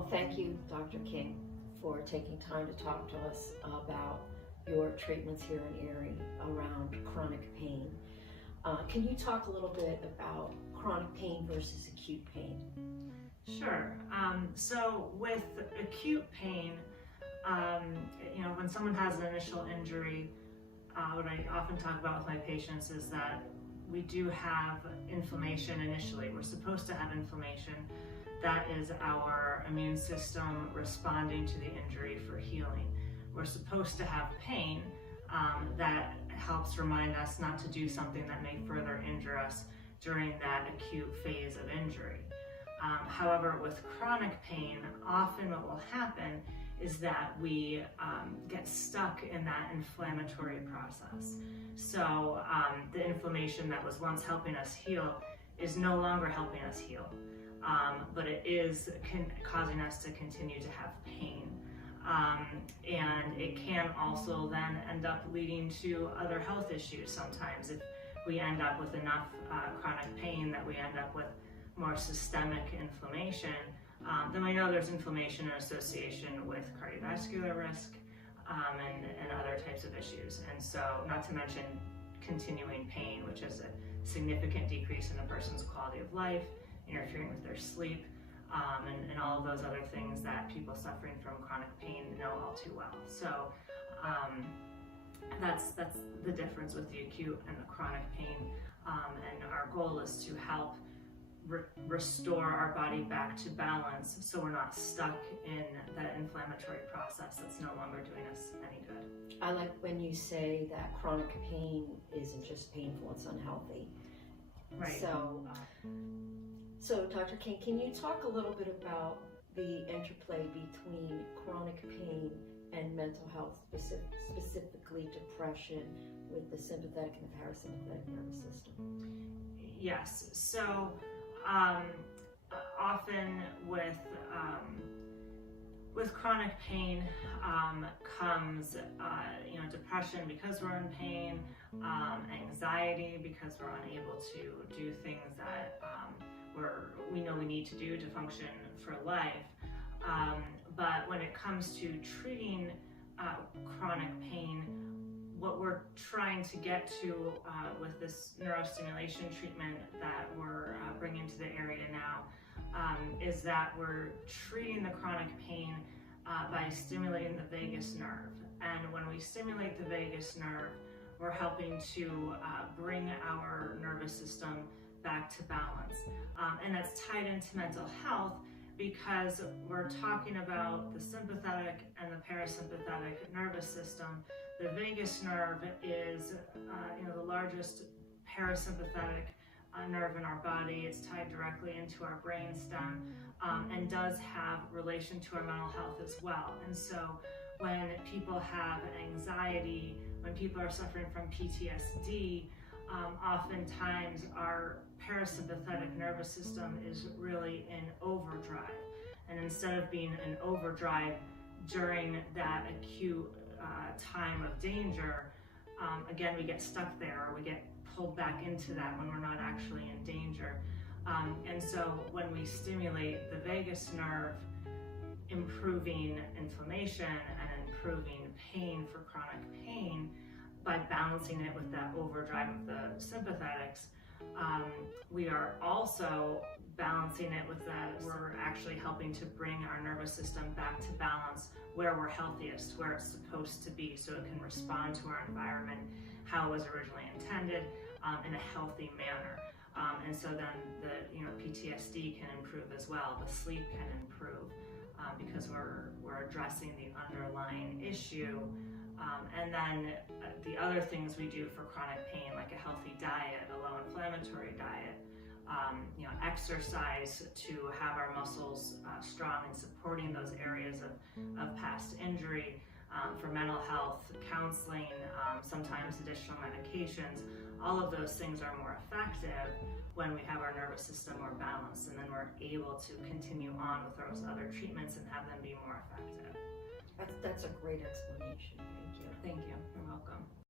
Well, thank you, Dr. King, for taking time to talk to us about your treatments here in Erie around chronic pain. Can you talk a little bit about chronic pain versus acute pain? Sure. So with acute pain, when someone has an initial injury, what I often talk about with my patients is that we do have inflammation initially. We're supposed to have inflammation. That is our immune system responding to the injury for healing. We're supposed to have pain that helps remind us not to do something that may further injure us during that acute phase of injury. However, with chronic pain, often what will happen is that we get stuck in that inflammatory process. So the inflammation that was once helping us heal is no longer helping us heal, but it is causing us to continue to have pain. And it can also then end up leading to other health issues sometimes. If we end up with enough chronic pain that we end up with more systemic inflammation, then we know there's inflammation in association with cardiovascular risk and other types of issues. And so, not to mention continuing pain, which is a significant decrease in a person's quality of life, interfering with their sleep, and all of those other things that people suffering from chronic pain know all too well. So that's the difference with the acute and the chronic pain. And our goal is to help restore our body back to balance so we're not stuck in that inflammatory process that's no longer doing us any good. I like when you say that chronic pain isn't just painful, it's unhealthy. Right. So Dr. King, can you talk a little bit about the interplay between chronic pain and mental health, specifically depression with the sympathetic and the parasympathetic nervous system? Yes. So often with chronic pain comes depression because we're in pain, anxiety because we're unable to do things that we know we need to do to function for life. But when it comes to treating chronic pain, what we're trying to get to with this neurostimulation treatment that we're bringing to the area now is that we're treating the chronic pain by stimulating the vagus nerve. And when we stimulate the vagus nerve, we're helping to bring our nervous system back to balance. And that's tied into mental health because we're talking about the sympathetic and the parasympathetic nervous system. The vagus nerve is the largest parasympathetic nerve in our body. It's tied directly into our brainstem and does have relation to our mental health as well. And so when people have anxiety, when people are suffering from PTSD, oftentimes our parasympathetic nervous system is really in overdrive. And instead of being in overdrive during that acute time of danger, again, we get stuck there, or we get pulled back into that when we're not actually in danger. And so when we stimulate the vagus nerve, improving inflammation and improving pain for chronic pain by balancing it with that overdrive of the sympathetics, we are also balancing it with that we're actually helping to bring our nervous system back to balance where we're healthiest, where it's supposed to be, so it can respond to our environment how it was originally intended in a healthy manner. And so then the PTSD can improve as well, the sleep can improve because we're addressing the underlying issue. And then the other things we do for chronic pain, like a healthy diet, a low inflammatory diet, exercise to have our muscles strong and supporting those areas of past injury, for mental health, counseling, sometimes additional medications. All of those things are more effective when we have our nervous system more balanced, and then we're able to continue on with those other treatments and have them be more effective. That's a great explanation. Thank you. Thank you. You're welcome.